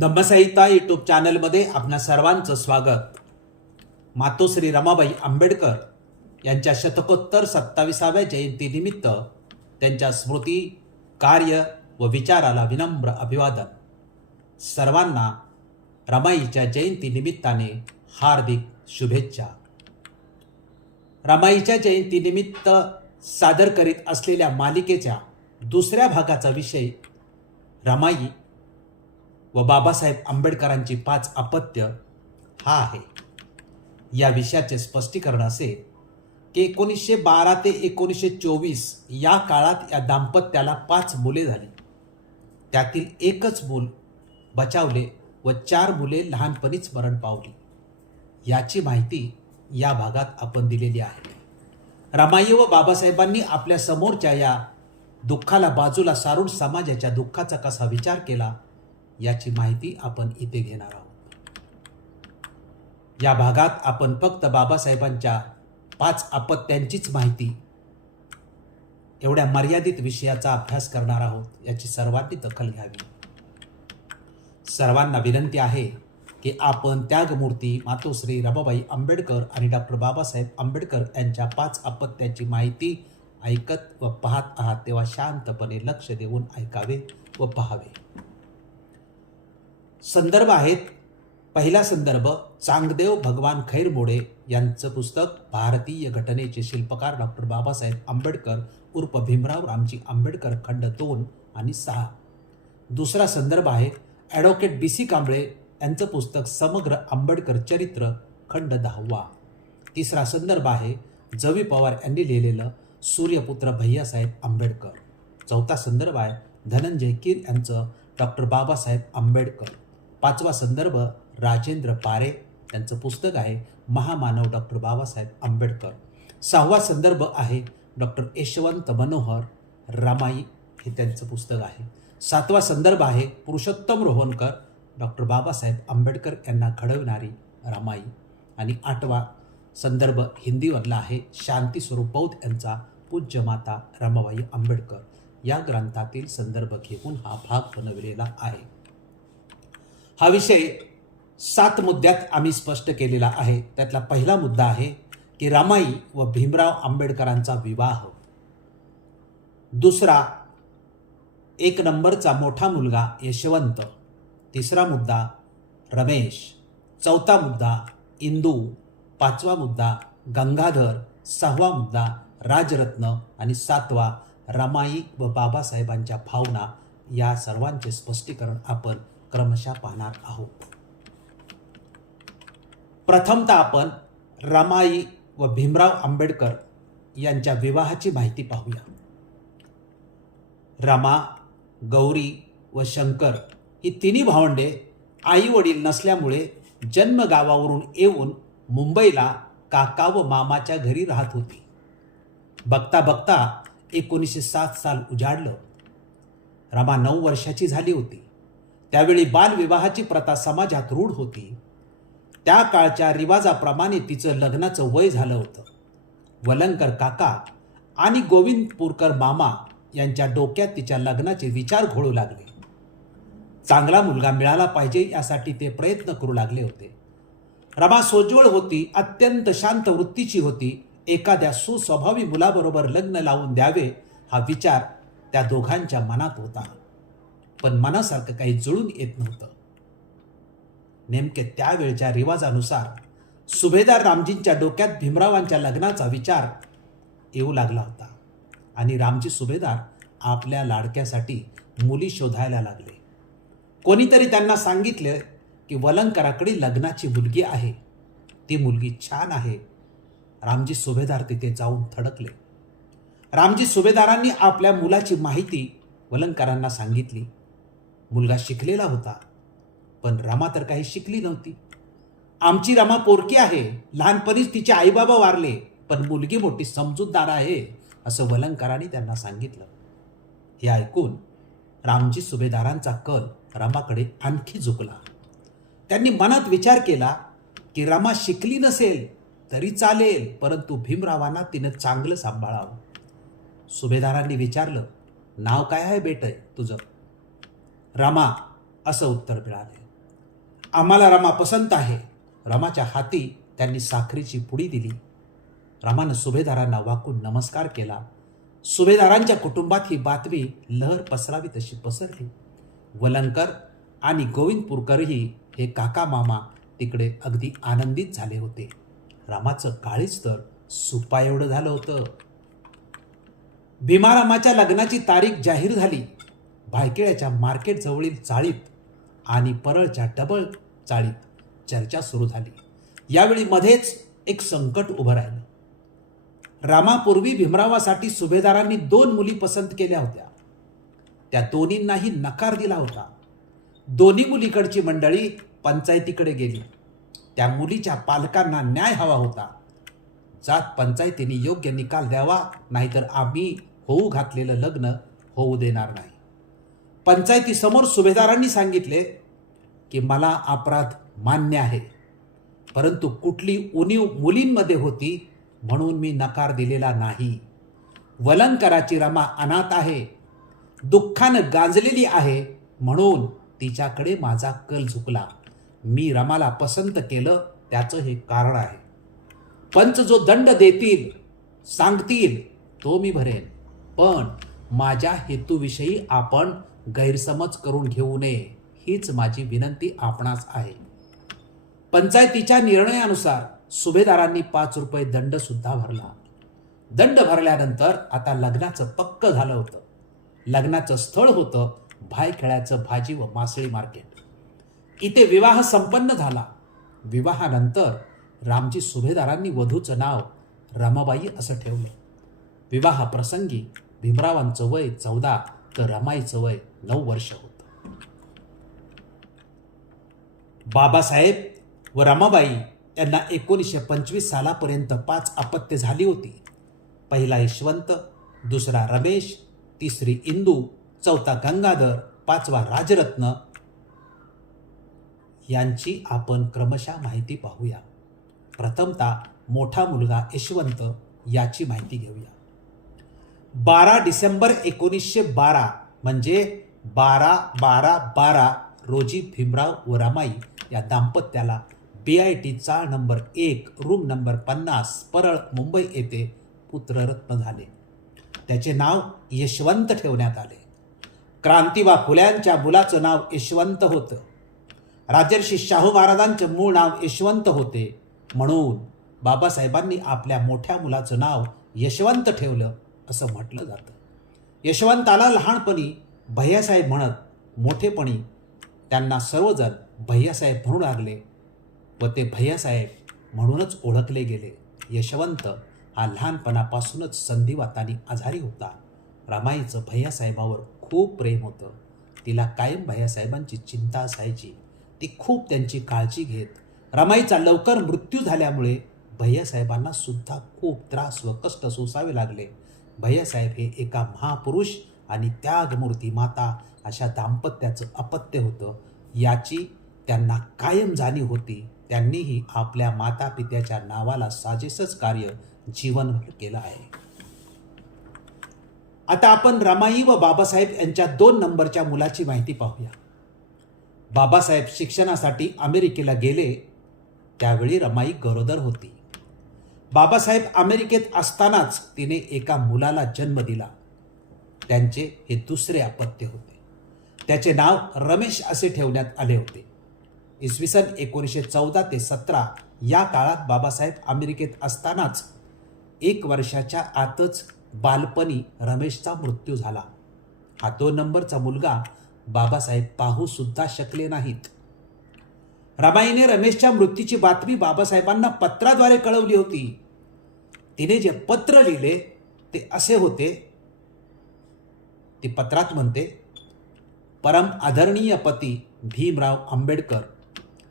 धम्मसंहिता YouTube चॅनलमध्ये आपणा सर्वांचं स्वागत. मातोश्री रमाबाई आंबेडकर यांच्या शतकोत्तर 27व्या जयंतीनिमित्त त्यांच्या स्मृती, कार्य व विचाराला विनम्र अभिवादन. सर्वांना रमाईच्या जयंतीनिमित्ताने हार्दिक शुभेच्छा. रमाईच्या जयंतीनिमित्त सादर करीत असलेल्या मालिकेच्या दुसऱ्या भागाचा विषय रमाई व बाबासाहेब आंबेडकरांची 5 अपत्य हा आहे. या विषयाचे स्पष्टीकरण असे की 1912 ते 1924 या काळात या दाम्पत्याला 5 मुले झाली. त्यातील एकच मूल बचावले व 4 मुले लहानपणीच मरण पावली. याची माहिती या भागात आपण दिलेली आहे. रमाई व बाबासाहेबांनी आपल्या समोरच्या या दुःखाला बाजूला सारून समाजाच्या दुःखाचा कसा विचार केला याची माहिती आपण इथे घेणार आहोत. या भागात आपण फक्त बाबासाहेबांच्या 5 अपत्यांचीच माहिती एवढ्या मर्यादित विषयाचा अभ्यास करणार आहोत. याची सर्वांनी दखल घ्यावी. सर्वांना विनंती आहे की आपण त्यागमूर्ती मातोश्री रमाबाई आंबेडकर आणि डॉक्टर बाबासाहेब आंबेडकर यांच्या 5 अपत्याची माहिती ऐकत व पाहत आहात तेव्हा शांतपणे लक्ष देऊन ऐकावे व पाहावे. संदर्भ आहेत. पहिला संदर्भ चांगदेव भगवान खैरमोडे यांचं पुस्तक भारतीय घटनेचे शिल्पकार डॉक्टर बाबासाहेब आंबेडकर उर्फ भीमराव रामजी आंबेडकर खंड 2 आणि 6. दुसरा संदर्भ आहे ॲडव्होकेट BC कांबळे यांचं पुस्तक समग्र आंबेडकर चरित्र खंड 10. तिसरा संदर्भ आहे जवी पवार यांनी लिहिलेलं सूर्यपुत्र भैयासाहेब आंबेडकर. चौथा संदर्भ आहे धनंजय कीर यांचं डॉक्टर बाबासाहेब आंबेडकर. 5वा संदर्भ राजेंद्र पारे यांचं पुस्तक आहे महामानव डॉक्टर बाबासाहेब आंबेडकर. 6वा संदर्भ आहे डॉक्टर यशवंत मनोहर रमाई हे त्यांचं पुस्तक आहे. 7वा संदर्भ आहे पुरुषोत्तम रोहनकर डॉक्टर बाबासाहेब आंबेडकर यांना घडवणारी रमाई. आणि 8वा संदर्भ हिंदीवरला आहे शांती स्वरूप बौद्ध यांचा पूज्य माता रमाबाई आंबेडकर. या ग्रंथातील संदर्भ घेऊन हा भाग बनवलेला आहे. हा विषय 7 मुद्द्यात आम्ही स्पष्ट केलेला आहे. त्यातला पहिला मुद्दा आहे की रमाई व भीमराव आंबेडकरांचा विवाह. दुसरा 1 नंबरचा मोठा मुलगा यशवंत. तिसरा मुद्दा रमेश. चौथा मुद्दा इंदू. 5वा मुद्दा गंगाधर. 6वा मुद्दा राजरत्न. आणि 7वा रमाई व बाबासाहेबांच्या भावना. या सर्वांचे स्पष्टीकरण आपण क्रमशः पाहणार आहोत. प्रथमतः आपण रमाई व भीमराव आंबेडकर यांच्या विवाहाची माहिती पाहूया. रमा, गौरी व शंकर ही तिन्ही भावंडे आई वडील नसल्यामुळे जन्मगावावरून येऊन मुंबईला काका व मामाच्या घरी राहत होती. बघता बघता 1907 साल उजाडलं. रमा 9 वर्षाची झाली होती. त्यावेळी बालविवाहाची प्रथा समाजात रूढ होती. त्या काळच्या रिवाजाप्रमाणे तिचं लग्नाचं वय झालं होतं. वलंकर काका आणि गोविंदपूरकर मामा यांच्या डोक्यात तिच्या लग्नाचे विचार घोळू लागले. चांगला मुलगा मिळाला पाहिजे यासाठी ते प्रयत्न करू लागले होते. रमा सोज्वळ होती, अत्यंत शांत वृत्तीची होती. एखाद्या सुस्वभावी मुलाबरोबर लग्न लावून द्यावे हा विचार त्या दोघांच्या मनात होता. पण मनासारखं काही जुळून येत नव्हतं. नेमके त्यावेळच्या रिवाजानुसार सुभेदार रामजींच्या डोक्यात भीमरावांच्या लग्नाचा विचार येऊ लागला होता आणि रामजी सुभेदार आपल्या लाडक्यासाठी मुली शोधायला लागले. कोणीतरी त्यांना सांगितले की वलंकराकडे लग्नाची मुलगी आहे. ती मुलगी छान आहे. रामजी सुभेदार तिथे जाऊन थडकले. रामजी सुभेदारांनी आपल्या मुलाची माहिती वलंकरांना सांगितली. मुलगा शिकलेला होता, पण रमा तर काही शिकली नव्हती. आमची रमा पोरकी आहे, लहानपणीच तिचे आईबाबा वारले, पण मुलगी मोठी समजूतदार आहे असं वलंकरांनी त्यांना सांगितलं. हे ऐकून रामजी सुभेदारांचा कल रमाकडे आणखी झुकला. त्यांनी मनात विचार केला की रमा शिकली नसेल तरी चालेल, परंतु भीमरावांना तिनं चांगलं सांभाळावं. सुभेदारांनी विचारलं, नाव काय आहे बेटे तुझं? रमा असं उत्तर मिळाले. आम्हाला रमा पसंत आहे. रमाच्या हाती त्यांनी साखरेची पुडी दिली. रमानं सुभेदारांना वाकून नमस्कार केला. सुभेदारांच्या कुटुंबात ही बातमी लहर पसरावी तशी पसरली. वलंकर आणि गोविंदपूरकरही हे काका मामा तिकडे अगदी आनंदित झाले होते. रामाचं काळीच तर सुपा एवढं झालं होतं. भीमारामाच्या लग्नाची तारीख जाहीर झाली. भायखळ्याच्या मार्केट जवळील चाळीत आणि परळच्या डबल चाळीत चर्चा सुरू झाली. यावेळी मध्येच एक संकट उभं राहिलं. रामापूर्वी भीमरावासाठी सुभेदारांनी 2 मुली पसंत केल्या होत्या. त्या दोन्हींनाही नकार दिला होता. दोन्ही मुलीकडची मंडळी पंचायतीकडे गेली. त्या मुलीच्या पालकांना न्याय हवा होता. जात पंचायतीने योग्य निकाल द्यावा, नाहीतर आम्ही होऊ घातलेलं लग्न होऊ देणार नाही. पंचायतीसमोर सुभेदारांनी सांगितले की मला अपराध मान्य आहे, परंतु कुठली उणीव मुलींमध्ये होती म्हणून मी नकार दिलेला नाही. वलंकराची रमा अनाथ आहे, दुःखानं गांजलेली आहे, म्हणून तिच्याकडे माझा कल झुकला. मी रमाला पसंत केलं, त्याचं हे कारण आहे. पंच जो दंड देतील सांगतील तो मी भरेन, पण माझ्या हेतूविषयी आपण गैरसमज करून घेऊ नये, हीच माझी विनंती आपणास आहे. पंचायतीच्या निर्णयानुसार सुभेदारांनी 5 रुपये दंड सुद्धा भरला. दंड भरल्यानंतर आता लग्नाचं पक्क झालं होतं. लग्नाचं स्थळ होतं भायखळ्याचं भाजी व मासळी मार्केट. इथे विवाह संपन्न झाला. विवाहानंतर रामजी सुभेदारांनी वधूचं नाव रमाबाई असं ठेवलं. विवाह प्रसंगी भीमरावांचं वय 14 तर रमाईचं वय 9 वर्ष होतं. बाबासाहेब व रमाबाई यांना 1925 सालापर्यंत 5 अपत्य झाली होती. पहिला यशवंत, दुसरा रमेश, तिसरी इंदू, चौथा गंगाधर, 5वा राजरत्न. यांची आपण क्रमशः माहिती पाहूया. प्रथमतः मोठा मुलगा यशवंत याची माहिती घेऊया. 12 डिसेंबर 1912 म्हणजे 12/12/12 रोजी भीमराव व रमाई या दाम्पत्याला BIT चाळ number 1 room number 50 Parel Mumbai येथे पुत्ररत्न झाले. त्याचे नाव यशवंत ठेवण्यात आले. क्रांतिबा फुल्यांच्या मुलाचं नाव यशवंत होतं. राजर्षी शाहू महाराजांचे मूळ नाव यशवंत होते, म्हणून बाबासाहेबांनी आपल्या मोठ्या मुलाचं नाव यशवंत ठेवलं असं म्हटलं जातं. यशवंताला लहानपणी भैयासाहेब म्हणत, मोठेपणी त्यांना सर्वजण भैयासाहेब म्हणू लागले व ते भैयासाहेब म्हणूनच ओळखले गेले. यशवंत हा लहानपणापासूनच संधिवाताने आजारी होता. रमाईचं भैयासाहेबावर खूप प्रेम होतं. तिला कायम भैयासाहेबांची चिंता असायची. ती खूप त्यांची काळजी घेत. रमाईचा लवकर मृत्यू झाल्यामुळे भैयासाहेबांना सुद्धा खूप त्रास व कष्ट सोसावे लागले. भैयासाहेब हे एका महापुरुष आणि त्यागमूर्ती माता अशा दाम्पत्याचं अपत्य होतं, याची त्यांना कायम जाणीव होती. त्यांनीही आपल्या माता पित्याच्या नावाला साजेसच कार्य जीवनभर केलं आहे. आता आपण रमाई व बाबासाहेब यांच्या 2 नंबरच्या मुलाची माहिती पाहूया. बाबासाहेब शिक्षणासाठी अमेरिकेला गेले त्यावेळी रमाई गरोदर होती. बाबासाहेब अमेरिकेत असतानाच तिने एका मुलाला जन्म दिला. त्यांचे हे दुसरे अपत्य होते. त्याचे नाव रमेश असे ठेवण्यात आले होते. इसवी सन 1914 ते 17 या काळात बाबासाहेब अमेरिकेत असतानाच 1 वर्षाच्या आतच बालपणी रमेशचा मृत्यू झाला. हा 2 नंबरचा मुलगा बाबासाहेब पाहू सुद्धा शकले नाहीत. रमाईने रमेशच्या मृत्यूची बातमी बाबासाहेबांना पत्राद्वारे कळवली होती. तिने जे पत्र लिहिले ते असे होते. ती पत्रात म्हणते, परम आदरणीय पती भीमराव आंबेडकर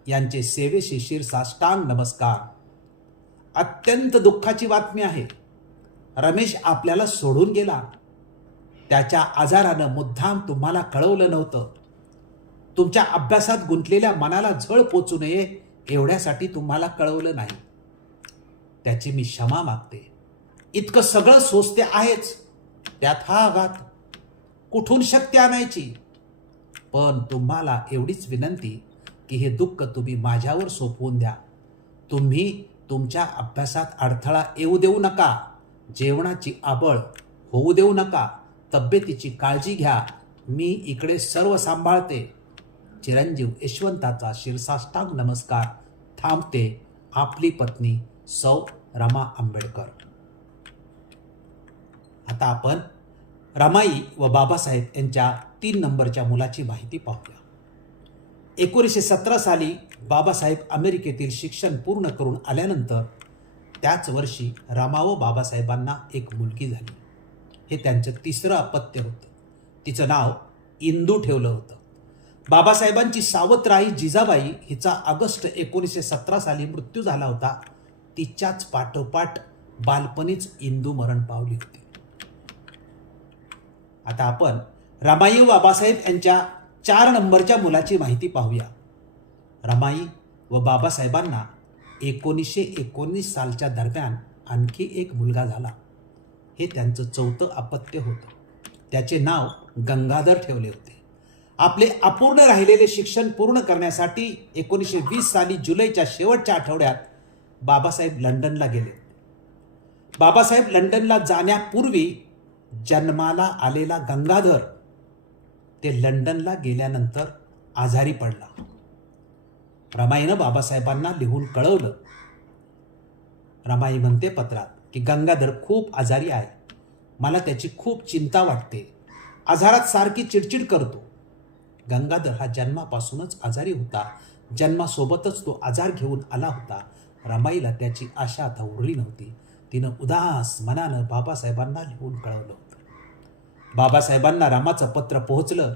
यांचे सेवेशी शिरसाष्टांग नमस्कार. अत्यंत दुःखाची बातमी आहे. रमेश आपल्याला सोडून गेला. त्याच्या आजारानं मुद्दाम तुम्हाला कळवलं नव्हतं. तुमच्या अभ्यासात गुंतलेल्या मनाला झळ पोचू नये एवढ्यासाठी तुम्हाला कळवलं नाही. त्याची मी क्षमा मागते. इतकं सगळं सोसते आहेच, त्यात हा आघात. कुठून शक्ती आणायची? पण तुम्हाला एवढीच विनंती, की हे दुःख तुम्ही माझ्यावर सोपवून द्या. तुम्ही तुमच्या अभ्यासात अडथळा येऊ देऊ नका, जेवणाची आबळ होऊ देऊ नका, तब्येतीची काळजी घ्या, मी इकडे सर्व सांभाळते. चिरंजीव यशवंताचा शिरसाष्टांग नमस्कार. थांबते आपली पत्नी सौ रमा आंबेडकर. आता आपण रमाई व बाबासाहेब यांच्या 3 नंबरच्या मुलाची माहिती पाहूया. 1917 साली बाबासाहेब अमेरिकेतील शिक्षण पूर्ण करून आल्यानंतर त्याच वर्षी रमा व बाबासाहेबांना एक मुलगी झाली. हे त्यांचं 3रं अपत्य होतं. तिचं नाव इंदू ठेवलं होतं. बाबासाहेबांची सावत्र आई जिजाबाई हिचा ऑगस्ट 1917 साली मृत्यू झाला होता. तिच्याच पाठोपाठ बालपणीच इंदू मरण पावली होती. आता आपण रमाई व बाबासाहेब यांच्या 4 नंबरच्या मुलाची माहिती पाहूया. रमाई व बाबासाहेबांना 1919 सालच्या दरम्यान आणखी एक मुलगा झाला. हे त्यांचं 4थं अपत्य होतं. त्याचे नाव गंगाधर ठेवले होते. आपले अपूर्ण राहिलेले शिक्षण पूर्ण करण्यासाठी 1920 साली जुलैच्या शेवटच्या आठवड्यात बाबासाहेब लंडनला गेले. बाबासाहेब लंडनला जाण्यापूर्वी जन्माला आलेला गंगाधर ते लंडनला गेल्यानंतर आजारी पडला. रमाईनं बाबासाहेबांना लिहून कळवलं. रमाई म्हणते पत्रात की गंगाधर खूप आजारी आहे, मला त्याची खूप चिंता वाटते, आजारात सारखी चिडचिड करतो. गंगाधर हा जन्मापासूनच आजारी होता. जन्मासोबतच तो आजार घेऊन आला होता. रमाईला त्याची आशा आता उरली नव्हती. तिनं उदास मनानं बाबासाहेबांना लिहून कळवलं होतं. बाबासाहेबांना रामाचं पत्र पोहोचलं.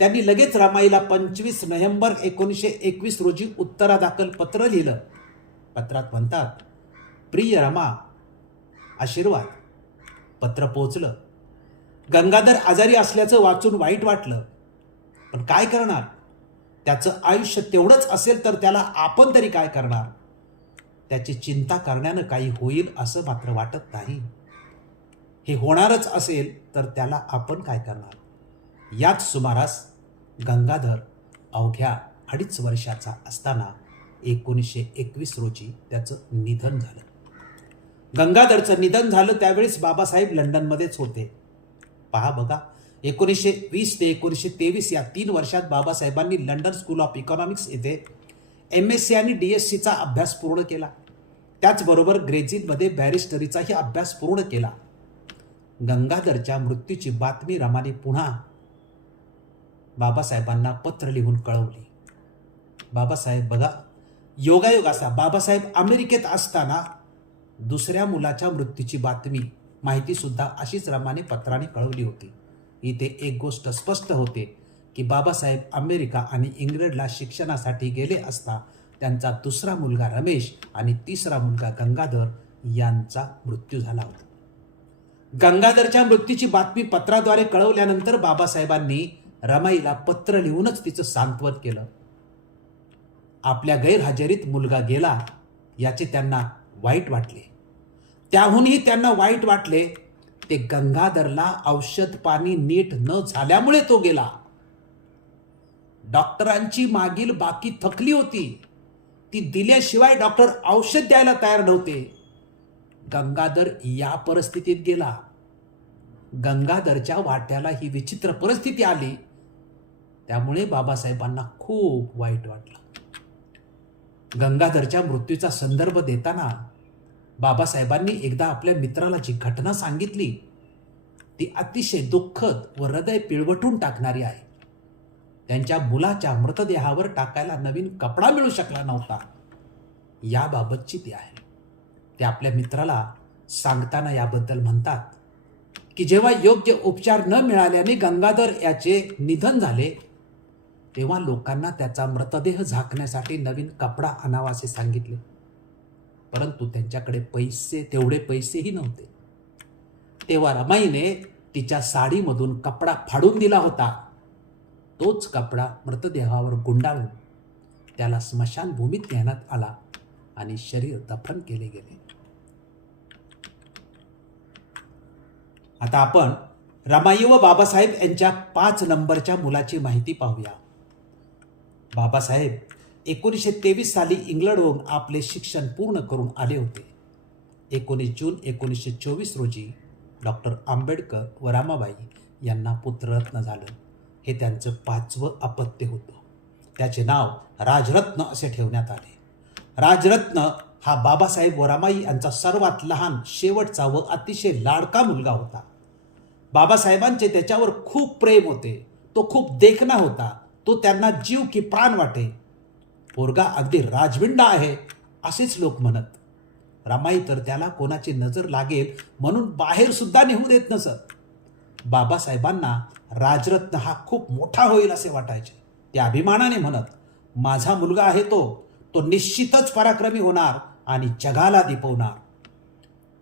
त्यांनी लगेच रमाईला 25 नोव्हेंबर 1921 रोजी उत्तरादाखल पत्र लिहिलं. पत्रात म्हणतात, प्रिय रमा, आशीर्वाद. पत्र पोहोचलं. गंगाधर आजारी असल्याचं वाचून वाईट वाटलं, पण काय करणार, त्याचं आयुष्य तेवढंच असेल तर त्याला आपण तरी काय करणार. त्याची चिंता करण्यानं काही होईल असं मात्र वाटत नाही. हे होणारच असेल तर त्याला आपण काय करणार. याच सुमारास गंगाधर अवघ्या 2.5 वर्षाचा असताना 1921 रोजी त्याचं निधन झालं. गंगाधरचं निधन झालं त्यावेळेस बाबासाहेब लंडनमध्येच होते. पहा बघा, 1920 ते 1923 या 3 वर्षात बाबासाहेबांनी लंडन स्कूल ऑफ इकॉनॉमिक्स येथे MSc आणि DScचा अभ्यास पूर्ण केला. त्याचबरोबर ग्रेझिनमध्ये बॅरिस्टरीचाही अभ्यास पूर्ण केला. गंगाधरच्या मृत्यूची बातमी रमाने पुन्हा बाबासाहेबांना पत्र लिहून कळवली. बाबासाहेब बघा, योगायोग असा, बाबासाहेब अमेरिकेत असताना दुसऱ्या मुलाच्या मृत्यूची माहिती सुद्धा अशीच रमाने पत्राने कळवली होती. इथे एक गोष्ट स्पष्ट होते की बाबासाहेब अमेरिका आणि इंग्लंडला शिक्षणासाठी गेले असता त्यांचा दुसरा मुलगा रमेश आणि तिसरा मुलगा गंगाधर यांचा मृत्यू झाला होता. गंगाधरच्या मृत्यूची बातमी पत्राद्वारे कळवल्यानंतर बाबासाहेबांनी रमाईला पत्र लिहूनच तिचं सांत्वन केलं. आपल्या गैरहजेरीत मुलगा गेला याचे त्यांना वाईट वाटले. त्याहूनही त्यांना वाईट वाटले ते गंगाधरला औषध पाणी नीट न झाल्यामुळे तो गेला. डॉक्टरांची मागील बाकी थकली होती, ती दिल्याशिवाय डॉक्टर औषध द्यायला तयार नव्हते. गंगाधर या परिस्थितीत गेला. गंगाधरच्या वाट्याला ही विचित्र परिस्थिती आली. त्यामुळे बाबासाहेबांना खूप वाईट वाटलं. गंगाधरच्या मृत्यूचा संदर्भ देताना बाबासाहेबांनी एकदा आपल्या मित्राला जी घटना सांगितली ती अतिशय दुःखद व हृदय पिळवटून टाकणारी आहे. त्यांच्या मुलाच्या मृतदेहावर टाकायला नवीन कपडा मिळू शकला नव्हता, याबाबतची ती आहे. ते आपल्या मित्राला सांगताना याबद्दल म्हणतात की जेव्हा योग्य उपचार न मिळाल्याने गंगाधर याचे निधन झाले तेव्हा लोकांना त्याचा मृतदेह झाकण्यासाठी नवीन कपडा आणावा असे सांगितले, परंतु त्यांच्याकडे तेवढे पैसेही नव्हते. तेव्हा रमाईने तिच्या साडीमधून कपडा फाडून दिला होता. तोच कपडा मृतदेहावर गुंडाळून त्याला स्मशानभूमीत नेण्यात आला आणि शरीर दफन केले गेले. आता आपण रमाई व बाबासाहेब यांच्या 5 नंबरच्या मुलाची माहिती पाहूया. बाबासाहेब 1923 साली इंग्लंडहून आपले शिक्षण पूर्ण करून आले होते. 19 जून 1924 रोजी डॉक्टर आंबेडकर व रमाबाई यांना पुत्ररत्न झालं. हे त्यांचं 5वं अपत्य होतं. त्याचे नाव राजरत्न असे ठेवण्यात आले. राजरत्न हा बाबासाहेब व रमाई यांचा सर्वात लहान, शेवटचा व अतिशय लाडका मुलगा होता. बाबासाहेबांचे त्याच्यावर खूप प्रेम होते. तो खूप देखणा होता. तो त्यांना जीव की प्राण वाटे. पोरगा अगदी राजविंडा आहे असेच लोक म्हणत. रमाई तर त्याला कोणाची नजर लागेल म्हणून बाहेर सुद्धा निघू देत नसत. बाबासाहेबांना राजरत्न हा खूप मोठा होईल असे वाटायचे. ते अभिमानाने म्हणत, माझा मुलगा आहे तो निश्चितच पराक्रमी होणार आणि जगाला दिपवणार.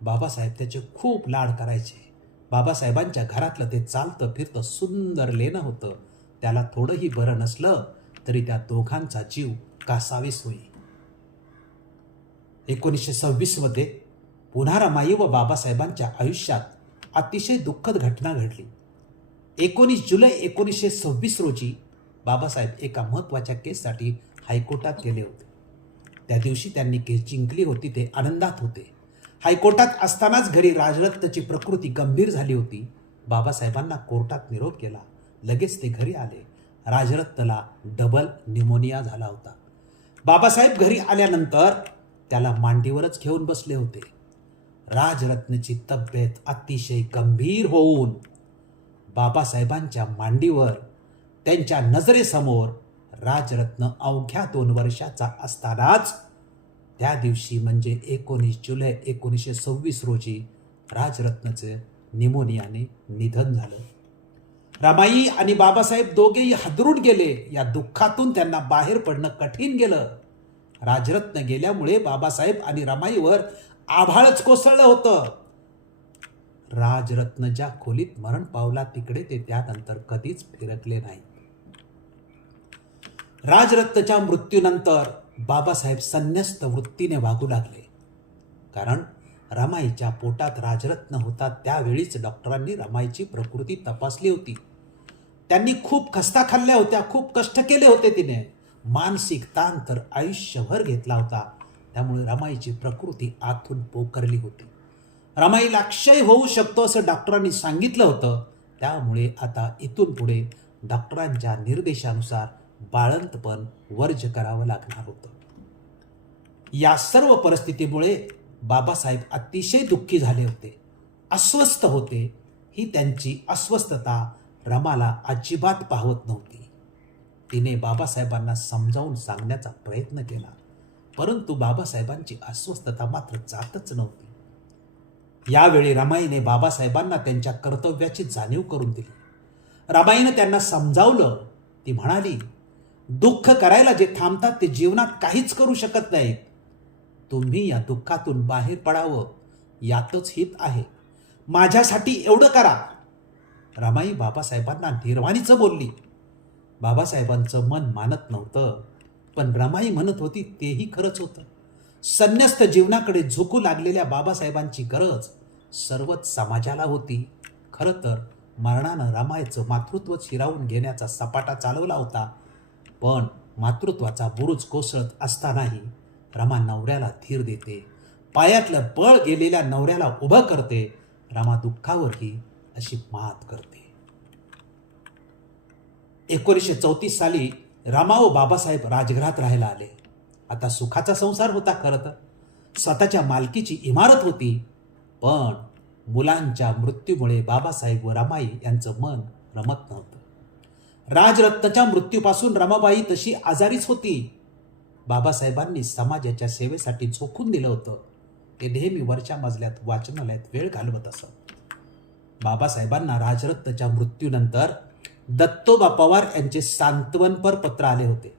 बाबासाहेब त्याचे खूप लाड करायचे. बाबासाहेबांच्या घरातलं ते चालतं फिरतं सुंदर लेणं होतं. त्याला थोडंही बरं नसलं तरी त्या दोघांचा जीव कासावीस होई. 1926 मध्ये पुन्हा रमाई व बाबासाहेबांच्या आयुष्यात अतिशय दुःखद घटना घडली. 19 जुलै 1926 रोजी बाबासाहेब एका महत्त्वाच्या केससाठी हायकोर्टात गेले होते. त्या दिवशी त्यांनी केस जिंकली होती. ते आनंदात होते. हायकोर्टात असतानाच घरी राजरत्नची प्रकृती गंभीर झाली होती. बाबासाहेबांना कोर्टात निरोप केला. लगेच ते घरी आले. राजरत्नला डबल न्यूमोनिया झाला होता. बाबासाहेब घरी आल्यानंतर त्याला मांडीवरच घेऊन बसले होते. राजरत्नची तब्येत अतिशय गंभीर होऊन बाबासाहेबांच्या मांडीवर त्यांच्या नजरेसमोर राजरत्न अवघ्या 2 वर्षाचा असतानाच त्या दिवशी म्हणजे 19 जुलै 1926 रोजी राजरत्नचे न्यूमोनियाने निधन झालं. रमाई आणि बाबासाहेब दोघेही हादरून गेले. या दुःखातून त्यांना बाहेर पडणं कठीण गेलं. राजरत्न गेल्यामुळे बाबासाहेब आणि रमाईवर आभाळच कोसळलं होतं. राजरत्न ज्या खोलीत मरण पावला तिकडे ते त्यानंतर कधीच फिरकले नाही. राजरत्नच्या मृत्यूनंतर बाबासाहेब संन्यस्त वृत्तीने वागू लागले. कारण रमाईच्या पोटात राजरत्न होता त्यावेळीच डॉक्टरांनी रमाईची प्रकृती तपासली होती. त्यांनी खूप खस्ता खाल्ल्या होत्या. खूप कष्ट केले होते. तिने मानसिक ताण तर आयुष्यभर घेतला होता. त्यामुळे रमाईची प्रकृती आतून पोखरली होती. रमाईला क्षय होऊ शकतो असं डॉक्टरांनी सांगितलं होतं. त्यामुळे आता इथून पुढे डॉक्टरांच्या निर्देशानुसार बाळंतपण वर्ज करावं लागणार होतं. या सर्व परिस्थितीमुळे बाबासाहेब अतिशय दुःखी झाले होते. अस्वस्थ होते. ही त्यांची अस्वस्थता रमाला अजिबात पाहत नव्हती. तिने बाबासाहेबांना समजावून सांगण्याचा प्रयत्न केला. परंतु बाबासाहेबांची अस्वस्थता मात्र जातच नव्हती. यावेळी रमाईने बाबासाहेबांना त्यांच्या कर्तव्याची जाणीव करून दिली. रमाईने त्यांना समजावलं. ती म्हणाली, दुःख करायला जे थांबतात ते जीवनात काहीच करू शकत नाहीत. तुम्ही या दुःखातून बाहेर पडावं यातच हित आहे. माझ्यासाठी एवढं करा. रमाई बाबासाहेबांना निर्वाणीचं बोलली. बाबासाहेबांचं मन मानत नव्हतं. पण रमाई म्हणत होती तेही खरंच होतं. संन्यस्त जीवनाकडे झुकू लागलेल्या बाबासाहेबांची गरज सर्वच समाजाला होती. खरं तर मरणानं रमाईचं मातृत्व हिरावून घेण्याचा सपाटा चालवला होता. पण मातृत्वाचा बुरुज कोसळत असतानाही रमा नवऱ्याला धीर देते. पायातलं बळ गेलेल्या नवऱ्याला उभं करते. रमा दुःखावरही अशी मात करते. 1934 साली रमा व बाबासाहेब राजघरात राहायला आले. आता सुखाचा संसार होता. खरं तर स्वतःच्या मालकीची इमारत होती. पण मुलांच्या मृत्यूमुळे बाबासाहेब व रमाई यांचं मन रमत नव्हतं. राजरत्नच्या मृत्यूपासून रमाबाई तशी आजारीच होती. बाबासाहेबांनी समाजाच्या सेवेसाठी झोकून दिलं होतं. ते नेहमी वरच्या मजल्यात वाचनालयात वेळ घालवत असत. बाबासाहेबांना राजरत्नच्या मृत्यूनंतर दत्तोबा पवार यांचे सांत्वनपर पत्र आले होते.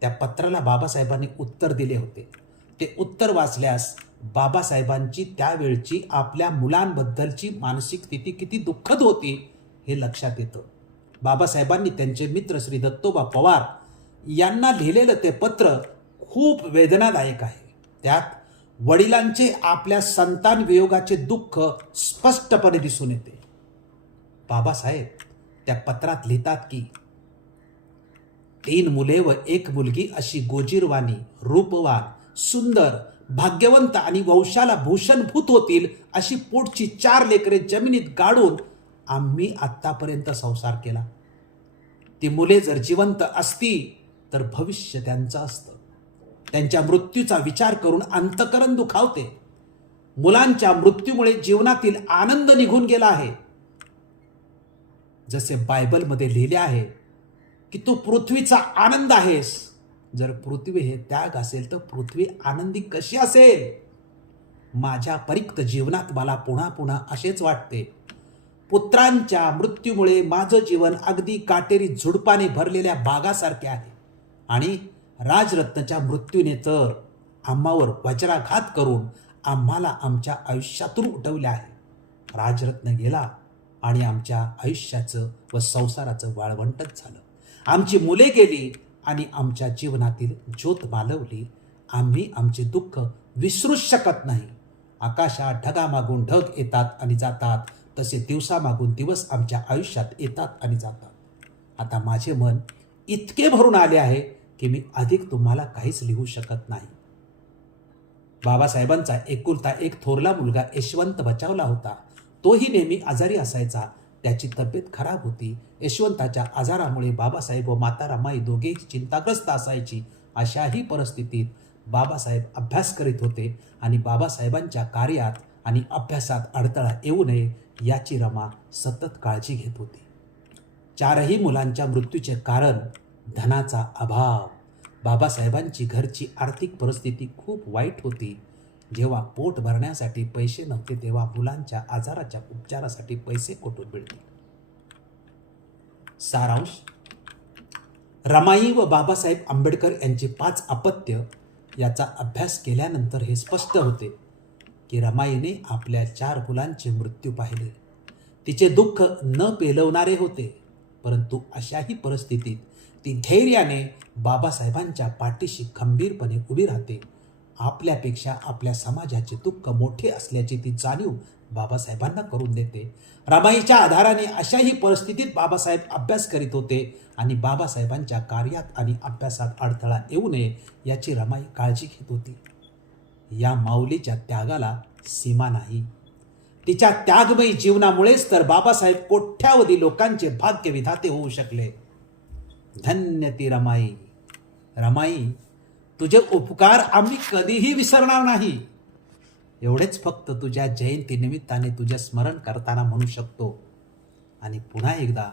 त्या पत्राला बाबासाहेबांनी उत्तर दिले होते. ते उत्तर वाचल्यास बाबासाहेबांची त्यावेळची आपल्या मुलांबद्दलची मानसिक स्थिती किती दुःखद होती हे लक्षात येतं. बाबासाहेबांनी त्यांचे मित्र श्री दत्तोबा पवार यांना लिहिलेलं ते पत्र खूप वेदनादायक आहे. त्यात वडिलांचे आपल्या संतान वियोगाचे दुःख स्पष्टपणे दिसून येते. बाबासाहेब त्या पत्रात लिहितात की 3 मुले व 1 मुलगी अशी गोजीरवाणी, रूपवान, सुंदर, भाग्यवंत आणि वंशाला भूषणभूत होतील अशी पोटची 4 लेकरे जमिनीत गाडून आम्ही आत्तापर्यंत संसार केला. ती मुले जर जिवंत असती तर भविष्य त्यांचं असतं. त्यांच्या मृत्यूचा विचार करून अंतकरण दुखावते. मुलांच्या मृत्यूमुळे जीवनातील आनंद निघून गेला आहे. जसे बायबलमध्ये लिहिले आहे की तू पृथ्वीचा आनंद आहेस. जर पृथ्वी हे त्याग असेल तर पृथ्वी आनंदी कशी असेल? माझ्या परिक्त जीवनात मला पुन्हा पुन्हा असेच वाटते. पुत्रांच्या मृत्यूमुळे माझं जीवन अगदी काटेरी झुडपाने भरलेल्या बागासारखे आहे आणि राजरत्नच्या मृत्यूने तर आम्हावर वज्राघात करून आम्हाला आमच्या आयुष्यातून उठवले आहे. राजरत्न गेला आणि आमच्या आयुष्याचं व संसाराचं वाळवंटच झालं. आमची मुले गेली आणि आमच्या जीवनातील ज्योत मालवली. आम्ही आमचे दुःख विसरूच शकत नाही. आकाशात ढगामागून ढग येतात आणि जातात, तसे दिवसामागून दिवस आमच्या आयुष्यात येतात आणि जातात. आता माझे मन इतके भरून आले आहे की मी अधिक तुम्हाला काहीच लिहू शकत नाही. बाबासाहेबांचा एकुलता एक थोरला मुलगा यशवंत बचावला होता. तोही नेहमी आजारी असायचा. त्याची तब्येत खराब होती. यशवंताच्या आजारामुळे बाबासाहेब व माता रमाई दोघेही चिंताग्रस्त असायची. अशाही परिस्थितीत बाबासाहेब अभ्यास करीत होते आणि बाबासाहेबांच्या कार्यात आणि अभ्यासात अडथळा येऊ नये याची रमा सतत काळजी घेत होती. 4ही मुलांच्या मृत्यूचे कारण धनाचा अभाव. बाबासाहेबांची घरची आर्थिक परिस्थिती खूप वाईट होती. जेव्हा पोट भरण्यासाठी पैसे नव्हते तेव्हा मुलांच्या आजाराच्या उपचारासाठी पैसे कुठून मिळतील? सारांश: रमाई व बाबासाहेब आंबेडकर यांची 5 अपत्य याचा अभ्यास केल्यानंतर हे स्पष्ट होते की रमाईने आपल्या 4 मुलांचे मृत्यू पाहिले. तिचे दुःख न पेलवणारे होते, परंतु अशाही परिस्थितीत ती धैर्याने बाबासाहेबांच्या पाठीशी खंबीरपणे उभी राहते. आपल्यापेक्षा आपल्या समाजाचे दुःख मोठे असल्याची ती जाणीव बाबासाहेबांना करून देते. रमाईच्या आधाराने अशाही परिस्थितीत बाबासाहेब अभ्यास करीत होते आणि बाबासाहेबांच्या कार्यात आणि अभ्यासात अडथळा येऊ नये याची रमाई काळजी घेत होती. या माऊलीच्या त्यागाला सीमा नाही. तिच्या त्यागमयी जीवनामुळेच तर बाबासाहेब कोट्यावधी लोकांचे भाग्य विधाते होऊ शकले. धन्य ती रमाई. रमाई, तुझे उपकार आम्ही कधीही विसरणार नाही. एवढेच फक्त तुझ्या जयंती निमित्ताने तुझे स्मरण करताना म्हणू शकतो आणि पुन्हा एकदा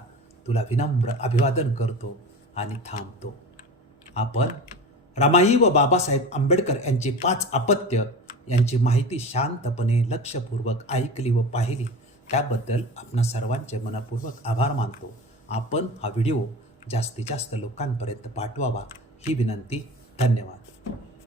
तुला विनम्र अभिवादन करतो आणि थांबतो. आपण रमाई व बाबासाहेब आंबेडकर यांची 5 अपत्य यांची माहिती शांतपणे लक्षपूर्वक ऐकली व पाहिली त्याबद्दल आपणा सर्वांचे मनपूर्वक आभार मानतो. आपण हा व्हिडिओ जास्तीत जास्त लोकांपर्यंत पाठवावा ही विनंती. धन्यवाद.